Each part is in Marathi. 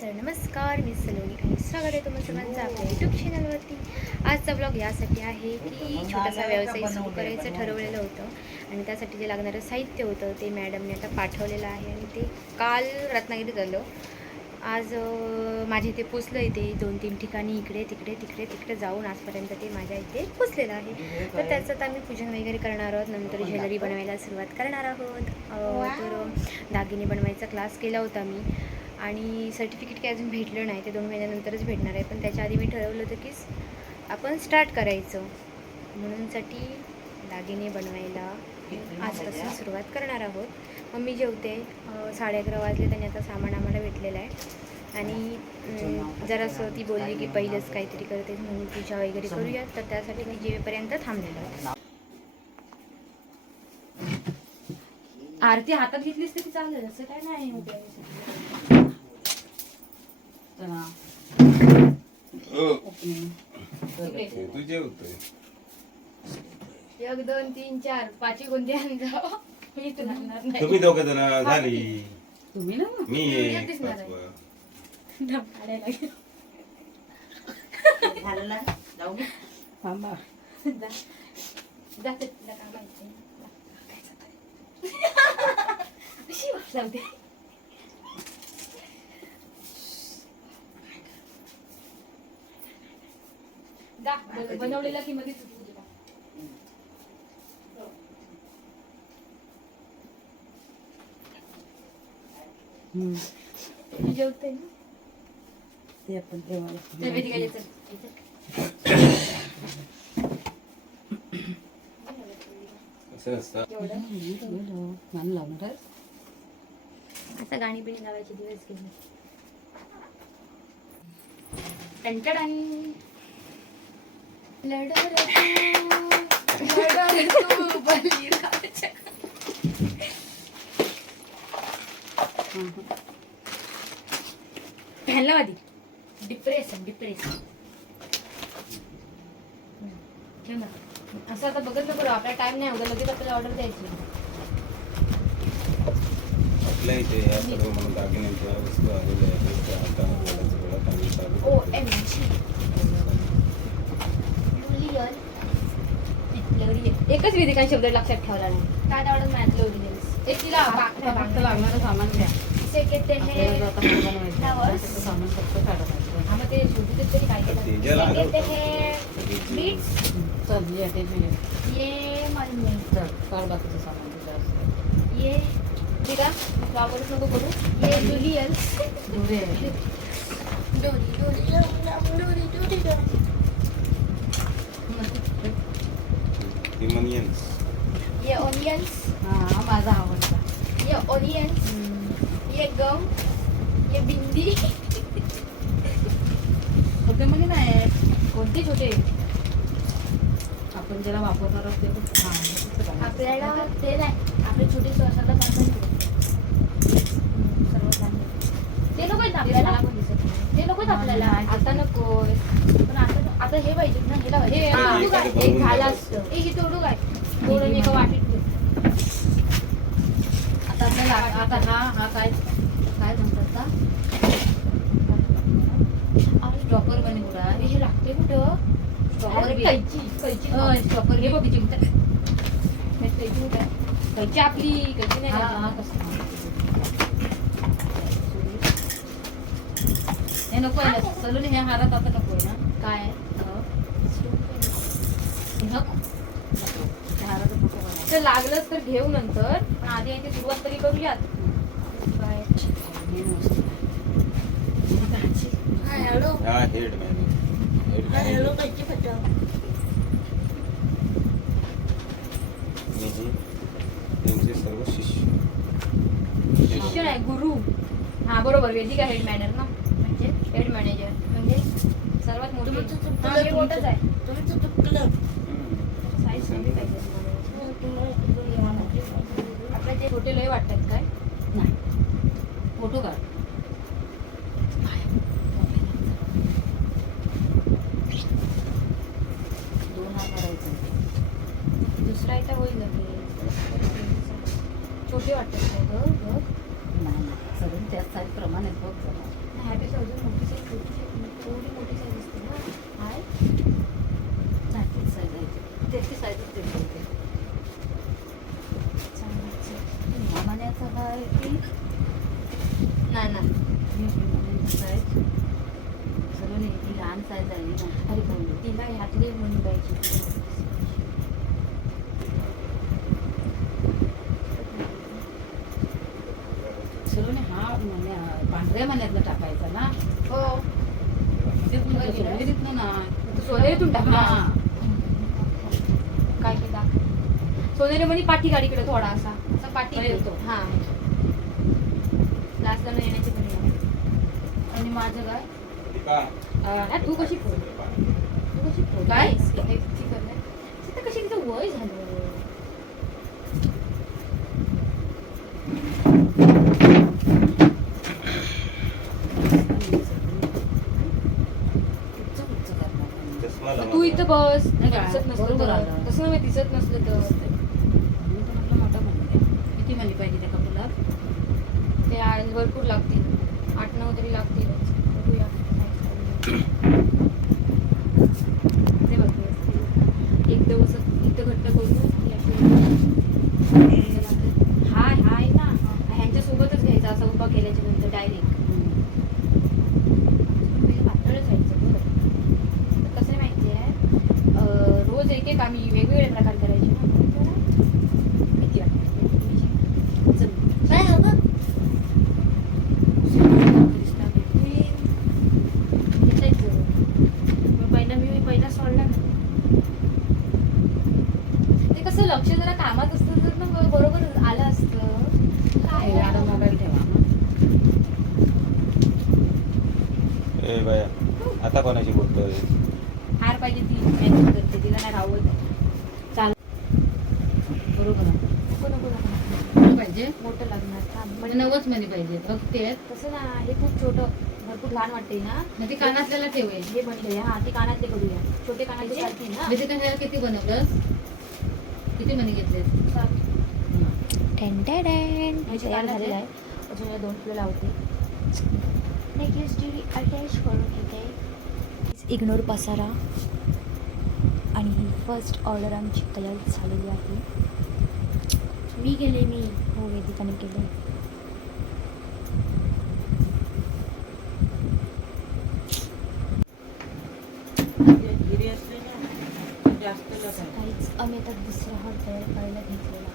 तर नमस्कार, मी सलोनी आणि स्वागत आहे तुम्हा सर्वांचं आपल्या यूट्यूब चॅनलवरती. आजचा ब्लॉग यासाठी आहे की छोटासा व्यवसाय सुरू करायचं ठरवलेलं होतं आणि त्यासाठी जे लागणारं साहित्य होतं ते मॅडमने आता पाठवलेलं आहे आणि ते काल रत्नागिरीत आलं. आज माझ्या इथे पोचलं आहे ते 2-3 ठिकाणी इकडे तिकडे जाऊन आजपर्यंत ते माझ्या इथे पोचलेलं आहे. तर त्याचं आता आम्ही पूजन वगैरे करणार आहोत. नंतर ज्वेलरी बनवायला सुरुवात करणार आहोत. तर दागिने बनवायचा क्लास केला होता मी आणि सर्टिफिकेट काही अजून भेटलं नाही, ते 2 महिन्यानंतरच भेटणार आहे. पण त्याच्या आधी मी ठरवलं होतं की आपण स्टार्ट करायचं म्हणूनसाठी दागिने बनवायला आजपासून सुरुवात करणार आहोत. मम्मी जेवते, 11:30 वाजले, त्यांनी आता सामान आम्हाला भेटलेलं आहे आणि जरासं ती बोलली की पहिलंच काहीतरी करते म्हणून पूजा वगैरे करूयात, तर त्यासाठी मी जेवेपर्यंत थांबलेलो आहे. आरती हातात घेतलीस तरी चालेल, असं काय नाही. तू जेवतोय 1 2 3 4 5 कोणती आणलं मी तर आणणार नाही. तुम्ही दोघ जण झाली. तुम्ही ना मी एक दिसणार आहे. पाचवं. ढप काढायला लागेल. झालं ना जाऊ दे. थांबा जाते तुला काय माहिती. कशी वाट लावते. बनवलेला की मध्ये जेवते ना ते आपण जेवायला चल वेदी गेले. चल असं असतं. मान लावणार आहे. आता गाणी बिणी लावायचे दिवस गेले. टंटडानी लढा रे तू बलिराजा. फॅन लावा दी. डिप्रेशन असं आता बघत नको, आपला टाइम नाही होता, लगेच आपल्याला ऑर्डर द्यायची. आपल्या इथे या सर्व म्हणून दागिन्यांच्या वस्तू आलेल्या आहेत. त्या हाताने बोलायचं वेळात आम्ही चालू एकच वेदिकांनी शब्द लक्षात ठेवला नाही. काय आवडत नाही लोरियल्स. एक तिला फक्त लागणारं सामान घ्या. सेकंड आपल्याला आता हे बनवायचं. त्याचं सामान फक्त काढायचं. हा, मग ते शेवटी तरी काय केलं. सेकंड हे बीट्स. चल ये ते जे ये मलमी. चल काढ बाकीचं सामान तुझं असं. ये ठीक आहे, फ्लावर्स नको करू. ये जुलियल्स. दोरे Demonians. ये ऑनियन्स. हा माझा आवडता. ये ऑनियन्स. ये गम. ये बिंदी. छोटे म्हणजे नाही कोणते छोटे. आपण ज्याला वापरणार असते आपल्याला ते नाही, आपले छोटे स्वसाला सर्व चांगले ते नको आहेत आपल्याला. ते नको आपल्याला आता नको. पण आता हे पाहिजे ना, हे लावायचे. हे झालं असतं. हे तोडू काय तोडून एका वाटीत ठेव. आता आपल्याला आता हा काय काय म्हणतात का स्टॉपर बने कुठं अरे हे लागते कुठं. स्टॉपर कैची स्टॉपर घे बघ चिमटा कैची कुठं आहे. कैची आपली कैची नाही हा का? हा कसं हे नको आहे सलून हे हारात आता नको आहे ना काय हाराचा फोटो बघा. तर लागलंच तर घेऊ नंतर, पण आधी याची सुरुवात तरी करूयात. काय हे मस्त. हा हेड मॅन. त्यांचे सर्व शिष्य. शिष्य नाही, गुरु. हा बरोबर, वेदिका हेड मॅनर ना, म्हणजे हेड मॅनेजर म्हणजे सर्वात मोठे. हा, हे मोठंच आहे. साईज कमी पाहिजे. आपल्या जे छोटे लय वाटतात काय. नाही फोटो काढ. दोन हात काढायचे. दुसरा इथं होईल छोटे वाटतात काय. नाही सगळं त्याच साईज प्रमाणे बघ जरा. ह्यापेक्षा सलोनी ती लहान साईज आहे ना. अरे पण तिला ह्यातली म्हणून पाहिजे. सलोनी हा म्हणजे पांढऱ्या मण्यातनं टाकायचा ना. हो ते तुला सोनेरीतनं ना. सोनेरीतून टाकला. हा. काय केला सोनेरी म्हणे पाठी गाडीकडे थोडा असा असा पाठी पहिले येतो. तो. हा लास्टला न येण्याची पण आहे. आणि माझं काय हा, तू कशी तू कशी काय? कशी तिचं वय झालं. चष्मा मग लावा. तू इथं बस नाही का? दिसत नसलं बरोबर तर आलं. तसं नाही दिसत नसलं तर म्हटलं मोठा म्हणते. किती मणी पाहिजे त्या कपला? ते भरपूर लागतील 8-9 तरी लागतीलच. बघूया ते बघ एकदम असं इथं घट्ट करू हाय हाय ना ह्यांच्या सोबतच घ्यायचा असा उभा केल्याच्या नंतर डायरेक्ट पातळच व्हायचं बरं. तर कसं आहे माहिती आहे रोज एक एक आम्ही वेगवेगळे प्रकार करायचे ना म्हणून जरा भीती वाटते. चल. काय हवं पहिला सोडला ना ते कसं लक्ष जरा कामात असतं तर ना बरोबर आलं असतं. काय आता मोबाईल ठेवा ना. ए बाया आता कोणाशी बोलतोय? हार पाहिजे ती मॅचिंग करते तिला नाही राहत नाही. चाल बरोबर आहे. नको नको नको मोठं पाहिजे. मोठं लागणार थांब. म्हणजे 90 मणी पाहिजे. बघ ते तसं ना हे खूप छोटं भरपूर लहान वाटते ना. नाही, ते कानातल्याला ठेवे. हे बनले हा ते कानातले करूया छोटे कानातले चालतील ना. म्हणजे काय ह्याला किती बनवलंस? किती मणी घेतले? ह्याचे तयार झालेलं आहे. अजून या 2 किलो लावते. नेकलेस टी अटॅच करून घेते. इग्नोर पसारा आणि ही फर्स्ट ऑर्डर आमची तयार झालेली आहे. मी गेले मी हो वेदिकाने केले. काहीच आम्ही आता दुसरा हॉल तयार करायला घेतलेला आहे.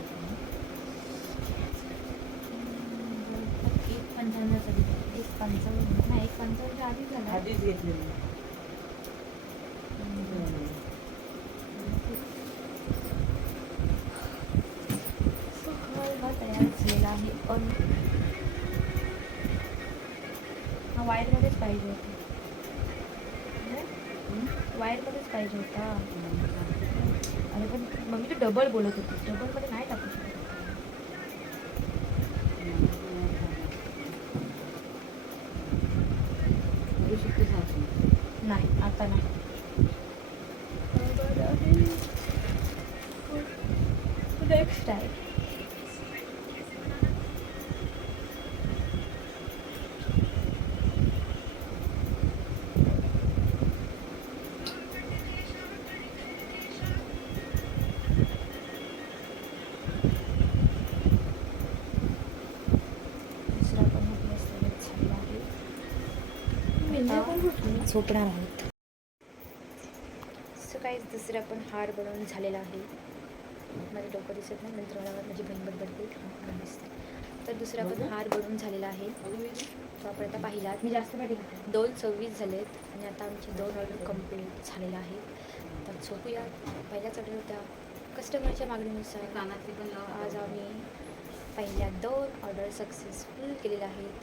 1.55 नाही 1.55 आधी झाला. आधीच घेतलेली. So, हॉल हा तयार झालेला आहे पण हा वायरमध्येच पाहिजे होता. वायरमध्येच पाहिजे होता. अरे पण मग मी डबल बोलत होती. डबलमध्ये नाही टाकू शकत. नाही आता नाही. नेक्स्ट आहे दुसरा पण झालेला आहे. झोपणार आहोत. सकाळीच दुसरा पण हार बनवून झालेला आहे. माझं डोकं दिसत नाही नंतर मला माझी बहीण बडबडते दिसते. तर दुसरा पण हार बनवून झालेला आहे. तो आपण आता पाहिला. मी जास्त पाठी 2:26 झालेत आणि आता आमचे 2 ऑर्डर कम्प्लीट झालेला आहे. तर झोपूया. पहिल्याच ऑर्डर होत्या कस्टमरच्या मागणीनुसार कानातली पण लावा. आज आम्ही पहिल्या 2 ऑर्डर सक्सेसफुल केलेल्या आहेत.